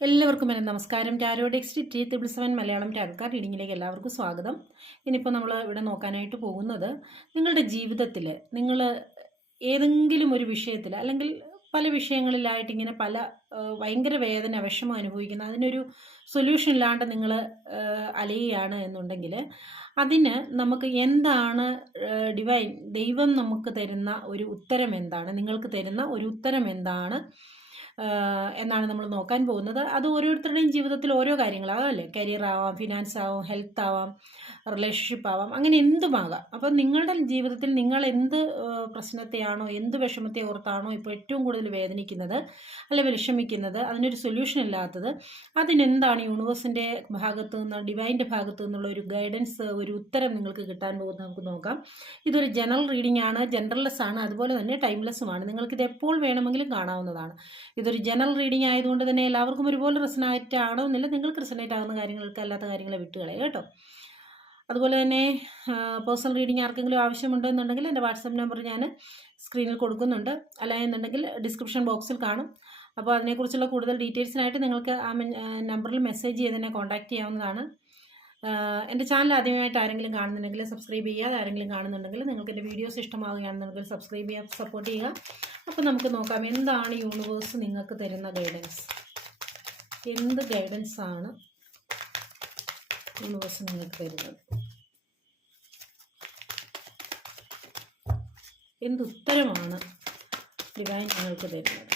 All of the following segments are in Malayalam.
എല്ലാവർക്കും എന്റെ നമസ്കാരം. Tarot decks T triple seven Malayalam ടാൽക്കാർ റീഡിങ്ങിലേക്ക് എല്ലാവർക്കും സ്വാഗതം. ഇനിയിപ്പോൾ നമ്മൾ ഇവിടെ നോക്കാനായിട്ട് പോകുന്നത് നിങ്ങളുടെ ജീവിതത്തിൽ നിങ്ങൾ ഏതെങ്കിലും ഒരു വിഷയത്തിൽ അല്ലെങ്കിൽ പല വിഷയങ്ങളിലായിട്ട് ഇങ്ങനെ പല ഭയങ്കര വേദന വിഷമം അനുഭവിക്കുന്ന അതിനൊരു സൊല്യൂഷൻ ഇല്ലാണ്ട് നിങ്ങൾ അലയുകയാണ് എന്നുണ്ടെങ്കിൽ അതിന് നമുക്ക് എന്താണ് ഡിവൈൻ ദൈവം നമുക്ക് തരുന്ന ഒരു ഉത്തരം എന്താണ്? നിങ്ങൾക്ക് തരുന്ന ഒരു ഉത്തരം എന്താണ്? എന്നാണ് നമ്മൾ നോക്കാൻ പോകുന്നത്. അത് ഓരോരുത്തരുടെയും ജീവിതത്തിൽ ഓരോ കാര്യങ്ങളാകാം അല്ലേ? കരിയർ ആവാം ഫിനാൻസ് ആവാം ഹെൽത്ത് ആവാം റിലേഷൻഷിപ്പ് ആവാം അങ്ങനെ എന്തുമാകാം അപ്പം നിങ്ങളുടെ ജീവിതത്തിൽ നിങ്ങൾ എന്ത് പ്രശ്നത്തെയാണോ എന്ത് വിഷമത്തെ ഓർത്താണോ ഇപ്പോൾ ഏറ്റവും കൂടുതൽ വേദനിക്കുന്നത് അല്ലെ വിഷമിക്കുന്നത് അതിനൊരു സൊല്യൂഷൻ ഇല്ലാത്തത് അതിനെന്താണ് യൂണിവേഴ്സിന്റെ ഭാഗത്തു നിന്ന് ഡിവൈന്റെ ഭാഗത്തു നിന്നുള്ള ഒരു ഗൈഡൻസ് ഒരു ഉത്തരം നിങ്ങൾക്ക് കിട്ടാൻ പോകുന്നത് നമുക്ക് നോക്കാം. ഇതൊരു ജനറൽ റീഡിംഗ് ആണ് ജനറൽ ലെസ് ആണ് അതുപോലെ തന്നെ ടൈംലെസ്സുമാണ് നിങ്ങൾക്കിത് എപ്പോൾ വേണമെങ്കിലും കാണാവുന്നതാണ്. ഇതൊരു ജനറൽ റീഡിംഗ് ആയതുകൊണ്ട് തന്നെ എല്ലാവർക്കും ഒരുപോലെ റെസനേറ്റ് എന്നില്ല. നിങ്ങൾക്ക് റെസനേറ്റ് ആകുന്ന കാര്യങ്ങൾക്ക് അല്ലാത്ത കാര്യങ്ങളെ വിട്ടുകളെ കേട്ടോ. അതുപോലെ തന്നെ പേഴ്സണൽ റീഡിംഗ് ആർക്കെങ്കിലും ആവശ്യമുണ്ടെന്നുണ്ടെങ്കിൽ എന്റെ വാട്സപ്പ് നമ്പർ ഞാൻ സ്ക്രീനിൽ കൊടുക്കുന്നുണ്ട്. അല്ല എന്നുണ്ടെങ്കിൽ ഡിസ്ക്രിപ്ഷൻ ബോക്സിൽ കാണും. അപ്പോൾ അതിനെക്കുറിച്ചുള്ള കൂടുതൽ ഡീറ്റെയിൽസിനായിട്ട് നിങ്ങൾക്ക് ആ നമ്പറിൽ മെസ്സേജ് ചെയ്ത് തന്നെ കോൺടാക്റ്റ് ചെയ്യാവുന്നതാണ്. എന്റെ ചാനൽ ആദ്യമായിട്ട് ആരെങ്കിലും കാണുന്നുണ്ടെങ്കിൽ സബ്സ്ക്രൈബ് ചെയ്യാതെ ആരെങ്കിലും കാണുന്നുണ്ടെങ്കിൽ നിങ്ങൾക്ക് എന്റെ വീഡിയോസ് ഇഷ്ടമാവുകയാണെന്നുണ്ടെങ്കിൽ സബ്സ്ക്രൈബ് ചെയ്യുക സപ്പോർട്ട് ചെയ്യുക. അപ്പോൾ നമുക്ക് നോക്കാം എന്താണ് യൂണിവേഴ്സ് നിങ്ങൾക്ക് തരുന്ന ഗൈഡൻസ് എന്ത് ഗൈഡൻസ് ആണ് യൂണിവേഴ്സ് നിങ്ങൾക്ക് തരുന്നത്? എന്തുത്തരമാണ് ഡിവൈൻ നിങ്ങൾക്ക് തരുന്നത്?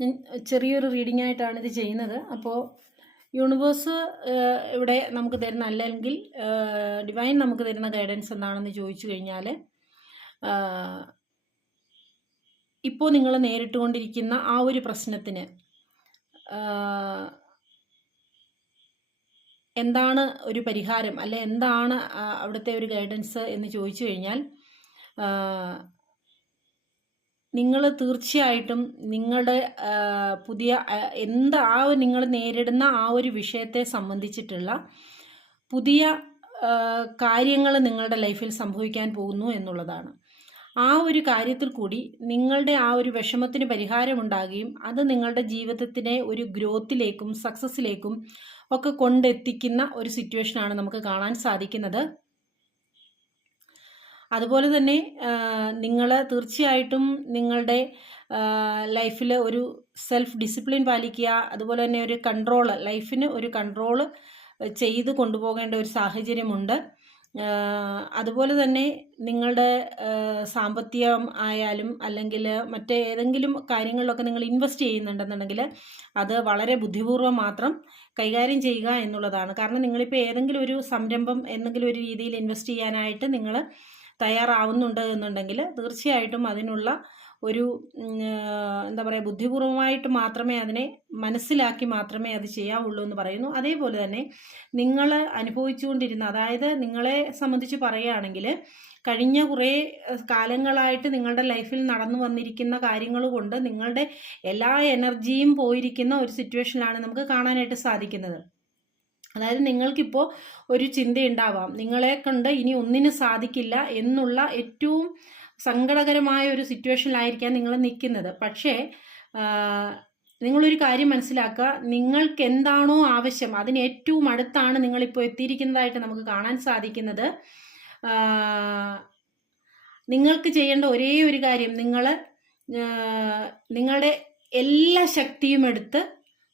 ഞാൻ ചെറിയൊരു റീഡിംഗ് ആയിട്ടാണ് ഇത് ചെയ്യുന്നത്. അപ്പോൾ യൂണിവേഴ്സ് ഇവിടെ നമുക്ക് തരുന്ന അല്ലെങ്കിൽ ഡിവൈൻ നമുക്ക് തരുന്ന ഗൈഡൻസ് എന്താണെന്ന് ചോദിച്ചു കഴിഞ്ഞാൽ ഇപ്പോൾ നിങ്ങൾ നേരിട്ടുകൊണ്ടിരിക്കുന്ന ആ ഒരു പ്രശ്നത്തിന് എന്താണ് ഒരു പരിഹാരം? അല്ലെ എന്താണ് അവിടുത്തെ ഒരു ഗൈഡൻസ് എന്ന് ചോദിച്ചു കഴിഞ്ഞാൽ നിങ്ങൾ തീർച്ചയായിട്ടും നിങ്ങളുടെ പുതിയ എന്ത് ആ നിങ്ങൾ നേരിടുന്ന ആ ഒരു വിഷയത്തെ സംബന്ധിച്ചിട്ടുള്ള പുതിയ കാര്യങ്ങൾ നിങ്ങളുടെ ലൈഫിൽ സംഭവിക്കാൻ പോകുന്നു എന്നുള്ളതാണ്. ആ ഒരു കാര്യത്തിൽ കൂടി നിങ്ങളുടെ ആ ഒരു വിഷമത്തിന് പരിഹാരമുണ്ടാകുകയും അത് നിങ്ങളുടെ ജീവിതത്തിനെ ഒരു ഗ്രോത്തിലേക്കും സക്സസ്സിലേക്കും ഒക്കെ കൊണ്ടെത്തിക്കുന്ന ഒരു സിറ്റുവേഷനാണ് നമുക്ക് കാണാൻ സാധിക്കുന്നത്. അതുപോലെ തന്നെ നിങ്ങൾ തീർച്ചയായിട്ടും നിങ്ങളുടെ ലൈഫിൽ ഒരു സെൽഫ് ഡിസിപ്ലിൻ പാലിക്കുക അതുപോലെ തന്നെ ഒരു കൺട്രോൾ ലൈഫിന് ഒരു കൺട്രോൾ ചെയ്ത് കൊണ്ടുപോകേണ്ട ഒരു സാഹചര്യമുണ്ട്. അതുപോലെ തന്നെ നിങ്ങളുടെ സാമ്പത്തികം ആയാലും അല്ലെങ്കിൽ മറ്റേതെങ്കിലും കാര്യങ്ങളിലൊക്കെ നിങ്ങൾ ഇൻവെസ്റ്റ് ചെയ്യുന്നുണ്ടെന്നുണ്ടെങ്കിൽ അത് വളരെ ബുദ്ധിപൂർവം മാത്രം കൈകാര്യം ചെയ്യുക എന്നുള്ളതാണ്. കാരണം നിങ്ങളിപ്പോൾ ഏതെങ്കിലും ഒരു സംരംഭം എന്തെങ്കിലും ഒരു രീതിയിൽ ഇൻവെസ്റ്റ് ചെയ്യാനായിട്ട് നിങ്ങൾ തയ്യാറാവുന്നുണ്ട് എന്നുണ്ടെങ്കിൽ തീർച്ചയായിട്ടും അതിനുള്ള ഒരു എന്താ പറയുക ബുദ്ധിപൂർവമായിട്ട് മാത്രമേ അതിനെ മനസ്സിലാക്കി മാത്രമേ അത് ചെയ്യാവുള്ളൂ എന്ന് പറയുന്നു. അതേപോലെ തന്നെ നിങ്ങൾ അനുഭവിച്ചുകൊണ്ടിരുന്ന അതായത് നിങ്ങളെ സംബന്ധിച്ച് പറയുകയാണെങ്കിൽ കഴിഞ്ഞ കുറേ കാലങ്ങളായിട്ട് നിങ്ങളുടെ ലൈഫിൽ നടന്നു വന്നിരിക്കുന്ന കാര്യങ്ങൾ കൊണ്ട് നിങ്ങളുടെ എല്ലാ എനർജിയും പോയിരിക്കുന്ന ഒരു സിറ്റുവേഷനിലാണ് നമുക്ക് കാണാനായിട്ട് സാധിക്കുന്നത്. അതായത് നിങ്ങൾക്കിപ്പോൾ ഒരു ചിന്തയുണ്ടാവാം. നിങ്ങളെ കൊണ്ട് ഇനി ഒന്നിനും സാധിക്കില്ല എന്നുള്ള ഏറ്റവും സങ്കടകരമായ ഒരു സിറ്റുവേഷനിലായിരിക്കാം നിങ്ങൾ നിൽക്കുന്നത് പക്ഷേ നിങ്ങളൊരു കാര്യം മനസ്സിലാക്കുക. നിങ്ങൾക്ക് എന്താണോ ആവശ്യം അതിന് ഏറ്റവും അടുത്താണ് നിങ്ങളിപ്പോൾ എത്തിയിരിക്കുന്നതായിട്ട് നമുക്ക് കാണാൻ സാധിക്കുന്നത്. നിങ്ങൾക്ക് ചെയ്യേണ്ട ഒരേ ഒരു കാര്യം നിങ്ങൾ നിങ്ങളുടെ എല്ലാ ശക്തിയും എടുത്ത്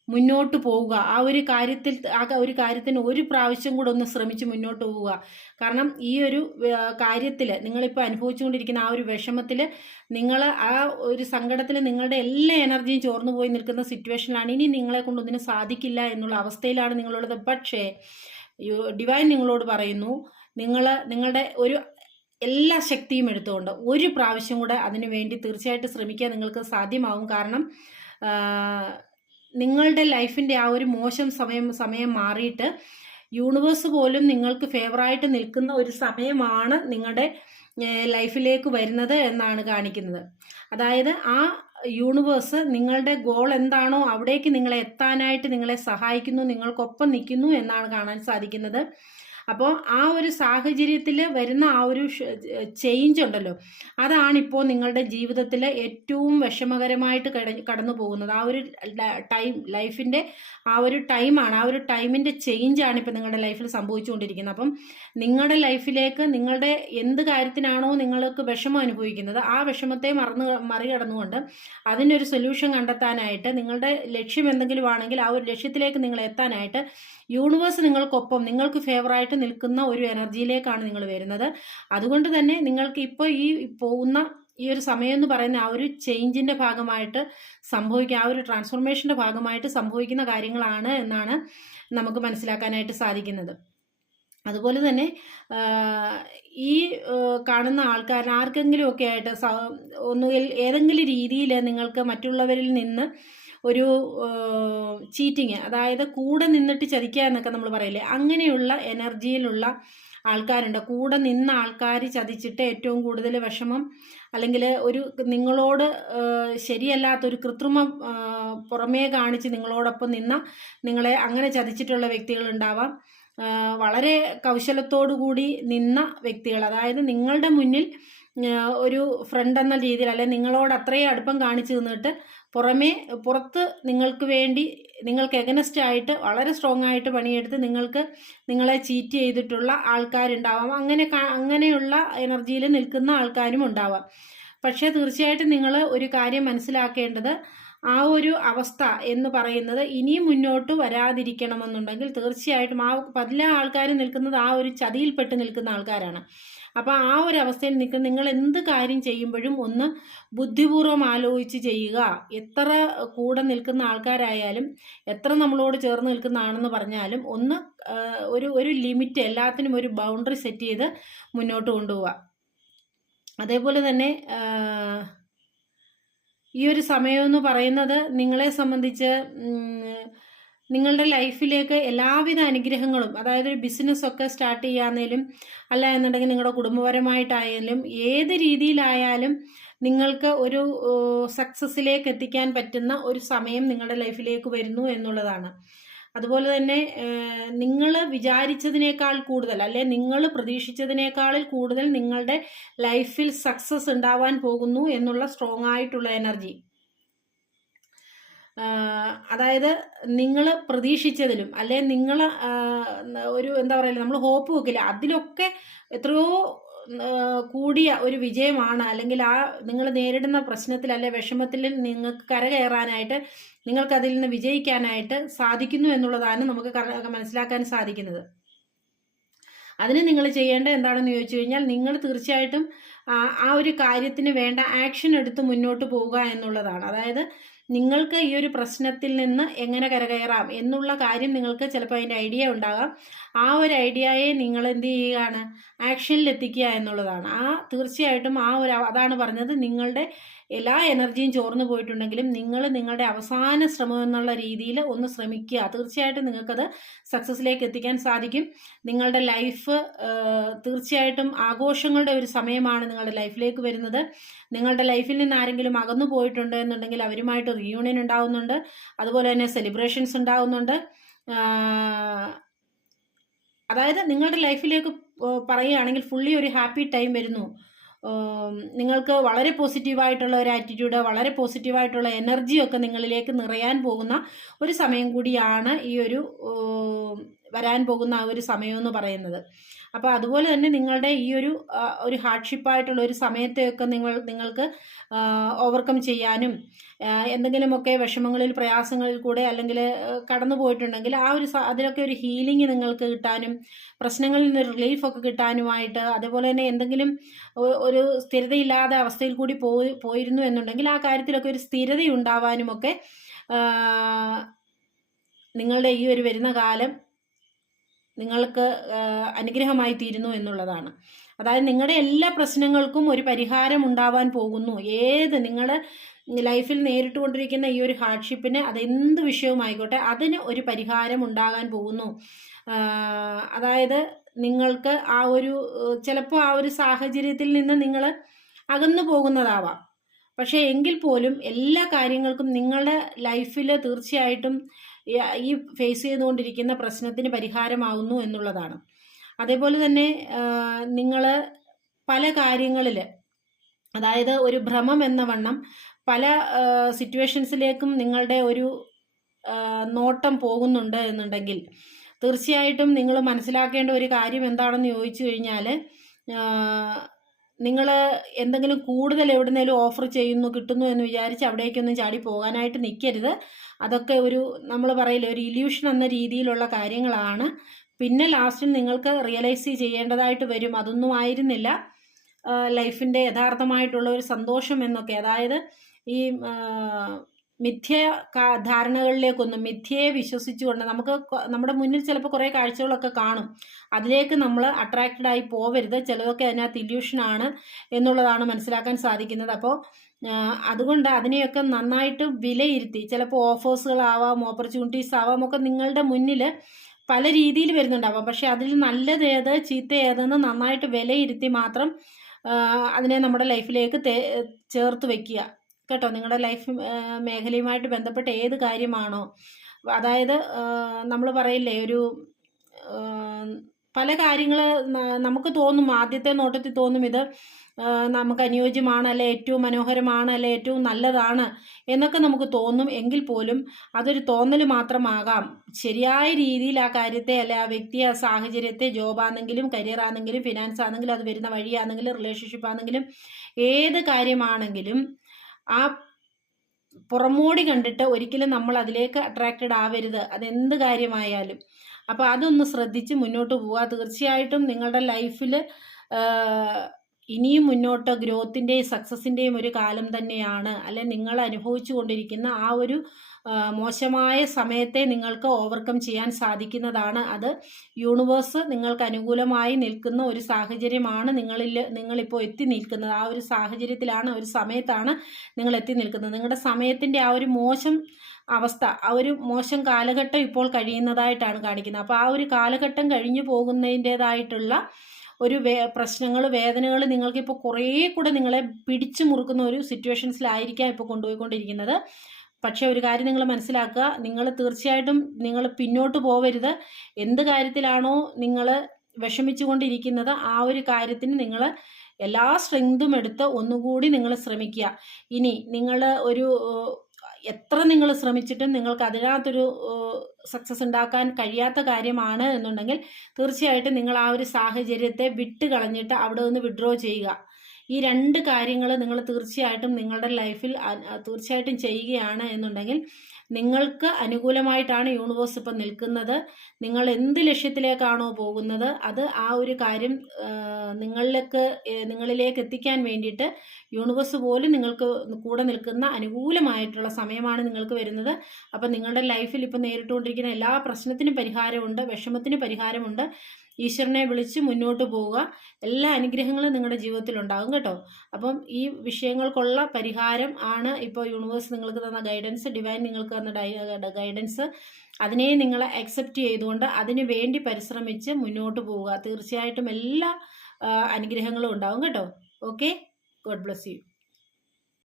മുന്നോട്ട് പോവുക. ആ ഒരു കാര്യത്തിൽ ആ ഒരു കാര്യത്തിന് ഒരു പ്രാവശ്യം കൂടെ ഒന്ന് ശ്രമിച്ച് മുന്നോട്ട് പോവുക. കാരണം ഈ ഒരു കാര്യത്തിൽ നിങ്ങളിപ്പോൾ അനുഭവിച്ചുകൊണ്ടിരിക്കുന്ന ആ ഒരു വിഷമത്തിൽ നിങ്ങൾ ആ ഒരു സങ്കടത്തിൽ നിങ്ങളുടെ എല്ലാ എനർജിയും ചോർന്നു പോയി നിൽക്കുന്ന സിറ്റുവേഷനിലാണ് ഇനി നിങ്ങളെ കൊണ്ടൊന്നിനും സാധിക്കില്ല എന്നുള്ള അവസ്ഥയിലാണ് നിങ്ങളുള്ളത്. പക്ഷേ ഡിവൈൻ നിങ്ങളോട് പറയുന്നു നിങ്ങൾ നിങ്ങളുടെ ഒരു എല്ലാ ശക്തിയും എടുത്തുകൊണ്ട് ഒരു പ്രാവശ്യം കൂടെ അതിനു വേണ്ടി തീർച്ചയായിട്ടും ശ്രമിക്കാൻ നിങ്ങൾക്ക് സാധ്യമാവും കാരണം നിങ്ങളുടെ ലൈഫിന്റെ ആ ഒരു മോശം സമയം സമയം മാറിയിട്ട് യൂണിവേഴ്സ് പോലും നിങ്ങൾക്ക് ഫേവറായിട്ട് നിൽക്കുന്ന ഒരു സമയമാണ് നിങ്ങളുടെ ലൈഫിലേക്ക് വരുന്നത് എന്നാണ് കാണിക്കുന്നത്. അതായത് ആ യൂണിവേഴ്സ് നിങ്ങളുടെ ഗോൾ എന്താണോ അവിടേക്ക് നിങ്ങളെ എത്താനായിട്ട് നിങ്ങളെ സഹായിക്കുന്നു നിങ്ങൾക്കൊപ്പം നിൽക്കുന്നു എന്നാണ് കാണാൻ സാധിക്കുന്നത്. അപ്പോൾ ആ ഒരു സാഹചര്യത്തിൽ വരുന്ന ആ ഒരു ചേഞ്ച് ഉണ്ടല്ലോ. അതാണിപ്പോൾ നിങ്ങളുടെ ജീവിതത്തിൽ ഏറ്റവും വിഷമകരമായിട്ട് കടന്നു പോകുന്നത്. ആ ഒരു ടൈം ലൈഫിന്റെ ആ ഒരു ടൈമാണ് ആ ഒരു ടൈമിന്റെ ചേഞ്ചാണ് ഇപ്പോൾ നിങ്ങളുടെ ലൈഫിൽ സംഭവിച്ചുകൊണ്ടിരിക്കുന്നത്. അപ്പം നിങ്ങളുടെ ലൈഫിലേക്ക് നിങ്ങളുടെ എന്ത് കാര്യത്തിനാണോ നിങ്ങൾക്ക് വിഷമം അനുഭവിക്കുന്നത് ആ വിഷമത്തെ മറന്ന് മറികടന്നുകൊണ്ട് അതിനൊരു സൊല്യൂഷൻ കണ്ടെത്താനായിട്ട് നിങ്ങളുടെ ലക്ഷ്യം എന്തെങ്കിലും ആണെങ്കിൽ ആ ഒരു ലക്ഷ്യത്തിലേക്ക് നിങ്ങൾ എത്താനായിട്ട് യൂണിവേഴ്സ് നിങ്ങൾക്കൊപ്പം നിങ്ങൾക്ക് ഫേവറായിട്ട് നിൽക്കുന്ന ഒരു എനർജിയിലേക്കാണ് നിങ്ങൾ വരുന്നത്. അതുകൊണ്ട് തന്നെ നിങ്ങൾക്ക് ഇപ്പോൾ ഈ പോകുന്ന ഈ ഒരു സമയം എന്ന് പറയുന്ന ആ ഒരു ചേഞ്ചിന്റെ ഭാഗമായിട്ട് സംഭവിക്കുക ആ ഒരു ട്രാൻസ്ഫോർമേഷന്റെ ഭാഗമായിട്ട് സംഭവിക്കുന്ന കാര്യങ്ങളാണ് എന്നാണ് നമുക്ക് മനസ്സിലാക്കാനായിട്ട് സാധിക്കുന്നത്. അതുപോലെ തന്നെ ഈ കാണുന്ന ആൾക്കാർ ആർക്കെങ്കിലുമൊക്കെ ആയിട്ട് ഒന്നുകിൽ ഏതെങ്കിലും രീതിയിൽ നിങ്ങൾക്ക് മറ്റുള്ളവരിൽ നിന്ന് ഒരു ചീറ്റിങ് അതായത് കൂടെ നിന്നിട്ട് ചതിക്കുക എന്നൊക്കെ നമ്മൾ പറയില്ലേ? അങ്ങനെയുള്ള എനർജിയിലുള്ള ആൾക്കാരുണ്ട്. കൂടെ നിന്ന ആൾക്കാർ ചതിച്ചിട്ട് ഏറ്റവും കൂടുതൽ വിഷമം അല്ലെങ്കിൽ ഒരു നിങ്ങളോട് ശരിയല്ലാത്തൊരു കൃത്രിമ പുറമേ കാണിച്ച് നിങ്ങളോടൊപ്പം നിന്ന നിങ്ങളെ അങ്ങനെ ചതിച്ചിട്ടുള്ള വ്യക്തികളുണ്ടാവാം വളരെ കൂടി നിന്ന വ്യക്തികൾ അതായത് നിങ്ങളുടെ മുന്നിൽ ഒരു ഫ്രണ്ട് എന്ന രീതിയിൽ അല്ലെങ്കിൽ നിങ്ങളോട് അത്രയും അടുപ്പം കാണിച്ചു നിന്നിട്ട് പുറമേ പുറത്ത് നിങ്ങൾക്ക് വേണ്ടി നിങ്ങൾക്ക് എഗനസ്റ്റ് ആയിട്ട് വളരെ സ്ട്രോങ് ആയിട്ട് പണിയെടുത്ത് നിങ്ങൾക്ക് നിങ്ങളെ ചീറ്റ് ചെയ്തിട്ടുള്ള ആൾക്കാരുണ്ടാവാം. അങ്ങനെ അങ്ങനെയുള്ള എനർജിയിൽ നിൽക്കുന്ന ആൾക്കാരും ഉണ്ടാവാം. പക്ഷേ തീർച്ചയായിട്ടും നിങ്ങൾ ഒരു കാര്യം മനസ്സിലാക്കേണ്ടത് ആ ഒരു അവസ്ഥ എന്ന് പറയുന്നത് ഇനിയും മുന്നോട്ട് വരാതിരിക്കണമെന്നുണ്ടെങ്കിൽ തീർച്ചയായിട്ടും ആ പല ആൾക്കാരും നിൽക്കുന്നത് ആ ഒരു ചതിയിൽപ്പെട്ട് നിൽക്കുന്ന ആൾക്കാരാണ്. അപ്പോൾ ആ ഒരു അവസ്ഥയിൽ നിൽക്കുന്ന നിങ്ങൾ എന്ത് കാര്യം ചെയ്യുമ്പോഴും ഒന്ന് ബുദ്ധിപൂർവം ആലോചിച്ച് ചെയ്യുക. എത്ര കൂടെ നിൽക്കുന്ന ആൾക്കാരായാലും എത്ര നമ്മളോട് ചേർന്ന് നിൽക്കുന്നതാണെന്ന് പറഞ്ഞാലും ഒന്ന് ഒരു ഒരു ലിമിറ്റ് എല്ലാത്തിനും ഒരു ബൗണ്ടറി സെറ്റ് ചെയ്ത് മുന്നോട്ട് കൊണ്ടുപോവുക. അതേപോലെ തന്നെ ഈ ഒരു സമയമെന്ന് പറയുന്നത് നിങ്ങളെ സംബന്ധിച്ച് നിങ്ങളുടെ ലൈഫിലേക്ക് എല്ലാവിധ അനുഗ്രഹങ്ങളും അതായത് ഒരു ബിസിനസ്സൊക്കെ സ്റ്റാർട്ട് ചെയ്യാന്നേലും അല്ല എന്നുണ്ടെങ്കിൽ നിങ്ങളുടെ കുടുംബപരമായിട്ടായാലും ഏത് രീതിയിലായാലും നിങ്ങൾക്ക് ഒരു സക്സസ്സിലേക്ക് എത്തിക്കാൻ പറ്റുന്ന ഒരു സമയം നിങ്ങളുടെ ലൈഫിലേക്ക് വരുന്നു എന്നുള്ളതാണ്. അതുപോലെ തന്നെ നിങ്ങൾ വിചാരിച്ചതിനേക്കാൾ കൂടുതൽ അല്ലെ നിങ്ങൾ പ്രതീക്ഷിച്ചതിനേക്കാളിൽ കൂടുതൽ നിങ്ങളുടെ ലൈഫിൽ സക്സസ് ഉണ്ടാവാൻ പോകുന്നു എന്നുള്ള സ്ട്രോങ് ആയിട്ടുള്ള എനർജി അതായത് നിങ്ങൾ പ്രതീക്ഷിച്ചതിലും അല്ലെ നിങ്ങൾ ഒരു എന്താ പറയുക നമ്മൾ ഹോപ്പ് വെക്കില്ല. അതിലൊക്കെ എത്രയോ കൂടിയ ഒരു വിജയമാണ്. അല്ലെങ്കിൽ ആ നിങ്ങൾ നേരിടുന്ന പ്രശ്നത്തിൽ അല്ലെ വിഷമത്തിൽ നിങ്ങൾക്ക് കരകയറാനായിട്ട് നിങ്ങൾക്കതിൽ നിന്ന് വിജയിക്കാനായിട്ട് സാധിക്കുന്നു എന്നുള്ളതാണ് നമുക്ക് മനസ്സിലാക്കാൻ സാധിക്കുന്നത്. അതിന് നിങ്ങൾ ചെയ്യേണ്ട എന്താണെന്ന് ചോദിച്ചു കഴിഞ്ഞാൽ നിങ്ങൾ തീർച്ചയായിട്ടും ആ ഒരു കാര്യത്തിന് വേണ്ട ആക്ഷൻ എടുത്ത് മുന്നോട്ട് പോവുക എന്നുള്ളതാണ്. അതായത് നിങ്ങൾക്ക് ഈ ഒരു പ്രശ്നത്തിൽ നിന്ന് എങ്ങനെ കരകയറാം എന്നുള്ള കാര്യം നിങ്ങൾക്ക് ചിലപ്പോൾ അതിന്റെ ഐഡിയ ഉണ്ടാകാം. ആ ഒരു ഐഡിയയെ നിങ്ങൾ എന്ത് ചെയ്യുകയാണ്? ആക്ഷനിൽ എത്തിക്കുക എന്നുള്ളതാണ്. ആ തീർച്ചയായിട്ടും ആ ഒരു അതാണ് പറഞ്ഞത്. നിങ്ങളുടെ എല്ലാ എനർജിയും ചോർന്നു പോയിട്ടുണ്ടെങ്കിലും നിങ്ങൾ നിങ്ങളുടെ അവസാന ശ്രമം എന്നുള്ള രീതിയിൽ ഒന്ന് ശ്രമിക്കുക. തീർച്ചയായിട്ടും നിങ്ങൾക്കത് സക്സസ്സിലേക്ക് എത്തിക്കാൻ സാധിക്കും. നിങ്ങളുടെ ലൈഫ് തീർച്ചയായിട്ടും ആഘോഷങ്ങളുടെ ഒരു സമയമാണ് നിങ്ങളുടെ ലൈഫിലേക്ക് വരുന്നത്. നിങ്ങളുടെ ലൈഫിൽ നിന്ന് ആരെങ്കിലും അകന്നു പോയിട്ടുണ്ട് എന്നുണ്ടെങ്കിൽ അവരുമായിട്ട് റീയൂണിയൻ ഉണ്ടാകുന്നുണ്ട് അതുപോലെ തന്നെ സെലിബ്രേഷൻസ് ഉണ്ടാകുന്നുണ്ട് അതായത് നിങ്ങളുടെ ലൈഫിലേക്ക് പറയുകയാണെങ്കിൽ ഫുള്ളി ഒരു ഹാപ്പി ടൈം വരുന്നു. നിങ്ങൾക്ക് വളരെ പോസിറ്റീവായിട്ടുള്ള ഒരു ആറ്റിറ്റ്യൂഡ് വളരെ പോസിറ്റീവായിട്ടുള്ള എനർജിയൊക്കെ നിങ്ങളിലേക്ക് നിറയാൻ പോകുന്ന ഒരു സമയം കൂടിയാണ് ഈ ഒരു വരാൻ പോകുന്ന ആ ഒരു സമയമെന്ന് പറയുന്നത്. അപ്പോൾ അതുപോലെ തന്നെ നിങ്ങളുടെ ഈ ഒരു ഒരു ഹാർഡ്ഷിപ്പായിട്ടുള്ള ഒരു സമയത്തെയൊക്കെ നിങ്ങൾ നിങ്ങൾക്ക് ഓവർകം ചെയ്യാനും എന്തെങ്കിലുമൊക്കെ വിഷമങ്ങളിൽ പ്രയാസങ്ങളിൽ കൂടെ അല്ലെങ്കിൽ കടന്നു പോയിട്ടുണ്ടെങ്കിൽ ആ ഒരു അതിലൊക്കെ ഒരു ഹീലിംഗ് നിങ്ങൾക്ക് കിട്ടാനും പ്രശ്നങ്ങളിൽ നിന്ന് റിലീഫൊക്കെ കിട്ടാനുമായിട്ട് അതുപോലെ തന്നെ എന്തെങ്കിലും ഒരു സ്ഥിരതയില്ലാതെ അവസ്ഥയിൽ കൂടി പോയി പോയിരുന്നു എന്നുണ്ടെങ്കിൽ ആ കാര്യത്തിലൊക്കെ ഒരു സ്ഥിരത ഉണ്ടാവാനുമൊക്കെ നിങ്ങളുടെ ഈ ഒരു വരുന്ന കാലം നിങ്ങൾക്ക് അനുഗ്രഹമായി തീരുന്നു എന്നുള്ളതാണ്. അതായത് നിങ്ങളുടെ എല്ലാ പ്രശ്നങ്ങൾക്കും ഒരു പരിഹാരം ഉണ്ടാവാൻ പോകുന്നു. ഏത് നിങ്ങൾ ലൈഫിൽ നേരിട്ട് കൊണ്ടിരിക്കുന്ന ഈ ഒരു ഹാർഡ്ഷിപ്പിന് അതെന്ത് വിഷയവുമായിക്കോട്ടെ അതിന് ഒരു പരിഹാരം ഉണ്ടാകാൻ പോകുന്നു. അതായത് നിങ്ങൾക്ക് ആ ഒരു ചിലപ്പോൾ ആ ഒരു സാഹചര്യത്തിൽ നിന്ന് നിങ്ങൾ അകന്നു പോകുന്നതാവാം. പക്ഷേ എങ്കിൽ പോലും എല്ലാ കാര്യങ്ങൾക്കും നിങ്ങളുടെ ലൈഫിൽ തീർച്ചയായിട്ടും ഈ- ഫേസ് ചെയ്തുകൊണ്ടിരിക്കുന്ന പ്രശ്നത്തിന് പരിഹാരമാവുന്നു എന്നുള്ളതാണ്. അതേപോലെ തന്നെ നിങ്ങൾ പല കാര്യങ്ങളിൽ അതായത് ഒരു ഭ്രമം എന്ന വണ്ണം പല സിറ്റുവേഷൻസിലേക്കും നിങ്ങളുടെ ഒരു നോട്ടം പോകുന്നുണ്ട് എന്നുണ്ടെങ്കിൽ തീർച്ചയായിട്ടും നിങ്ങൾ മനസ്സിലാക്കേണ്ട ഒരു കാര്യം എന്താണെന്ന് ചോദിച്ചു കഴിഞ്ഞാൽ നിങ്ങൾ എന്തെങ്കിലും കൂടുതൽ എവിടുന്നേലും ഓഫർ ചെയ്യുന്നു കിട്ടുന്നു എന്ന് വിചാരിച്ച് അവിടേക്കൊന്നും ചാടി പോകാനായിട്ട് നിൽക്കരുത് അതൊക്കെ ഒരു നമ്മൾ പറയില്ല ഒരു ഇല്യൂഷൻ എന്ന രീതിയിലുള്ള കാര്യങ്ങളാണ്. പിന്നെ ലാസ്റ്റിൽ നിങ്ങൾക്ക് റിയലൈസ് ചെയ്യേണ്ടതായിട്ട് വരും. അതൊന്നും ആയിരുന്നില്ല. ലൈഫിന്റെ യഥാർത്ഥമായിട്ടുള്ള ഒരു സന്തോഷം എന്നൊക്കെ. അതായത് ഈ മിഥ്യ ധാരണകളിലേക്കൊന്നും മിഥ്യയെ വിശ്വസിച്ചുകൊണ്ട് നമുക്ക് നമ്മുടെ മുന്നിൽ ചിലപ്പോൾ കുറേ കാഴ്ചകളൊക്കെ കാണും. അതിലേക്ക് നമ്മൾ അട്രാക്റ്റഡ് ആയി പോവരുത്. ചിലതൊക്കെ അതിനകത്ത് ഇല്യൂഷനാണ് എന്നുള്ളതാണ് മനസ്സിലാക്കാൻ സാധിക്കുന്നത്. അപ്പോൾ അതുകൊണ്ട് അതിനെയൊക്കെ നന്നായിട്ട് വിലയിരുത്തി ചിലപ്പോൾ ഓഫേഴ്സുകളാവാം ഓപ്പർച്യൂണിറ്റീസ് ആവാം ഒക്കെ നിങ്ങളുടെ മുന്നിൽ പല രീതിയിൽ വരുന്നുണ്ടാവാം. പക്ഷേ അതിൽ നല്ലത് ഏത് ചീത്ത ഏതെന്ന് നന്നായിട്ട് വിലയിരുത്തി മാത്രം അതിനെ നമ്മുടെ ലൈഫിലേക്ക് ചേർത്ത് വെക്കുക. കേട്ടോ നിങ്ങളുടെ ലൈഫ് മേഖലയുമായിട്ട് ബന്ധപ്പെട്ട ഏത് കാര്യമാണോ അതായത് നമ്മൾ പറയില്ലേ ഒരു പല കാര്യങ്ങൾ നമുക്ക് തോന്നും ആദ്യത്തെ നോട്ടത്തിൽ തോന്നും ഇത് നമുക്ക് അനുയോജ്യമാണ് അല്ലെ ഏറ്റവും മനോഹരമാണ് അല്ലെ ഏറ്റവും നല്ലതാണ് എന്നൊക്കെ നമുക്ക് തോന്നും എങ്കിൽ പോലും അതൊരു തോന്നൽ മാത്രമാകാം. ശരിയായ രീതിയിൽ ആ കാര്യത്തെ അല്ലെ ആ വ്യക്തി ആ സാഹചര്യത്തെ ജോബാണെങ്കിലും കരിയർ ആണെങ്കിലും ഫിനാൻസ് ആണെങ്കിലും അത് വരുന്ന വഴിയാണെങ്കിലും റിലേഷൻഷിപ്പ് ആണെങ്കിലും ഏത് കാര്യമാണെങ്കിലും ആ പുറമോടി കണ്ടിട്ട് ഒരിക്കലും നമ്മൾ അതിലേക്ക് അട്രാക്റ്റഡ് ആവരുത്. അതെന്ത് കാര്യമായാലും. അപ്പോൾ അതൊന്ന് ശ്രദ്ധിച്ച് മുന്നോട്ട് പോവുക. തീർച്ചയായിട്ടും നിങ്ങളുടെ ലൈഫിൽ ഇനിയും മുന്നോട്ട് ഗ്രോത്തിന്റെയും സക്സസിന്റെയും ഒരു കാലം തന്നെയാണ്. അല്ലെ? നിങ്ങൾ അനുഭവിച്ചു കൊണ്ടിരിക്കുന്ന ആ ഒരു മോശമായ സമയത്തെ നിങ്ങൾക്ക് ഓവർകം ചെയ്യാൻ സാധിക്കുന്നതാണ്. അത് യൂണിവേഴ്സ് നിങ്ങൾക്ക് അനുകൂലമായി നിൽക്കുന്ന ഒരു സാഹചര്യമാണ് നിങ്ങളിൽ നിങ്ങളിപ്പോൾ എത്തി നിൽക്കുന്നത്. ആ ഒരു സാഹചര്യത്തിലാണ് ഒരു സമയത്താണ് നിങ്ങൾ എത്തി നിൽക്കുന്നത്. നിങ്ങളുടെ സമയത്തിന്റെ ആ ഒരു മോശം അവസ്ഥ ആ ഒരു മോശം കാലഘട്ടം ഇപ്പോൾ കഴിയുന്നതായിട്ടാണ് കാണിക്കുന്നത്. അപ്പോൾ ആ ഒരു കാലഘട്ടം കഴിഞ്ഞു പോകുന്നതിന്റേതായിട്ടുള്ള ഒരു വേ പ്രശ്നങ്ങൾ വേദനകൾ നിങ്ങൾക്കിപ്പോൾ കുറേ കൂടെ നിങ്ങളെ പിടിച്ചു മുറുക്കുന്ന ഒരു സിറ്റുവേഷൻസിലായിരിക്കാം ഇപ്പോൾ കൊണ്ടുപോയിക്കൊണ്ടിരിക്കുന്നത്. പക്ഷേ ഒരു കാര്യം നിങ്ങൾ മനസ്സിലാക്കുക. നിങ്ങൾ തീർച്ചയായിട്ടും നിങ്ങൾ പിന്നോട്ട് പോവരുത്. എന്ത് കാര്യത്തിലാണോ നിങ്ങൾ വിഷമിച്ചുകൊണ്ടിരിക്കുന്നത് ആ ഒരു കാര്യത്തിന് നിങ്ങൾ എല്ലാ സ്ട്രെങ്തും എടുത്ത് ഒന്നുകൂടി നിങ്ങൾ ശ്രമിക്കുക. ഇനി നിങ്ങൾ ഒരു എത്ര നിങ്ങൾ ശ്രമിച്ചിട്ടും നിങ്ങൾക്ക് അതിനകത്തൊരു സക്സസ് ഉണ്ടാക്കാൻ കഴിയാത്ത കാര്യമാണ് എന്നുണ്ടെങ്കിൽ തീർച്ചയായിട്ടും നിങ്ങൾ ആ ഒരു സാഹചര്യത്തെ വിട്ട് കളഞ്ഞിട്ട് അവിടെ നിന്ന് വിഡ്രോ ചെയ്യുക. ഈ രണ്ട് കാര്യങ്ങൾ നിങ്ങൾ തീർച്ചയായിട്ടും നിങ്ങളുടെ ലൈഫിൽ തീർച്ചയായിട്ടും ചെയ്യുകയാണ് എന്നുണ്ടെങ്കിൽ നിങ്ങൾക്ക് അനുകൂലമായിട്ടാണ് യൂണിവേഴ്സ് ഇപ്പം നിൽക്കുന്നത്. നിങ്ങൾ എന്ത് ലക്ഷ്യത്തിലേക്കാണോ പോകുന്നത് അത് ആ ഒരു കാര്യം നിങ്ങളിലേക്ക് നിങ്ങളിലേക്ക് എത്തിക്കാൻ വേണ്ടിയിട്ട് യൂണിവേഴ്സ് പോലും നിങ്ങൾക്ക് കൂടെ നിൽക്കുന്ന അനുകൂലമായിട്ടുള്ള സമയമാണ് നിങ്ങൾക്ക് വരുന്നത്. അപ്പം നിങ്ങളുടെ ലൈഫിൽ ഇപ്പം നേരിട്ടുകൊണ്ടിരിക്കുന്ന എല്ലാ പ്രശ്നത്തിനും പരിഹാരമുണ്ട് വിഷമത്തിന് പരിഹാരമുണ്ട്. ഈശ്വരനെ വിളിച്ച് മുന്നോട്ട് പോവുക. എല്ലാ അനുഗ്രഹങ്ങളും നിങ്ങളുടെ ജീവിതത്തിൽ ഉണ്ടാകും കേട്ടോ. അപ്പം ഈ വിഷയങ്ങൾക്കുള്ള പരിഹാരം ആണ് ഇപ്പോൾ യൂണിവേഴ്സ് നിങ്ങൾക്ക് തന്ന ഗൈഡൻസ് ഡിവൈൻ നിങ്ങൾക്ക് തന്ന ഗൈഡൻസ് അതിനെ നിങ്ങൾ അക്സെപ്റ്റ് ചെയ്തുകൊണ്ട് അതിനു വേണ്ടി പരിശ്രമിച്ച് മുന്നോട്ട് പോവുക. തീർച്ചയായിട്ടും എല്ലാ അനുഗ്രഹങ്ങളും ഉണ്ടാവും കേട്ടോ. Okay God bless you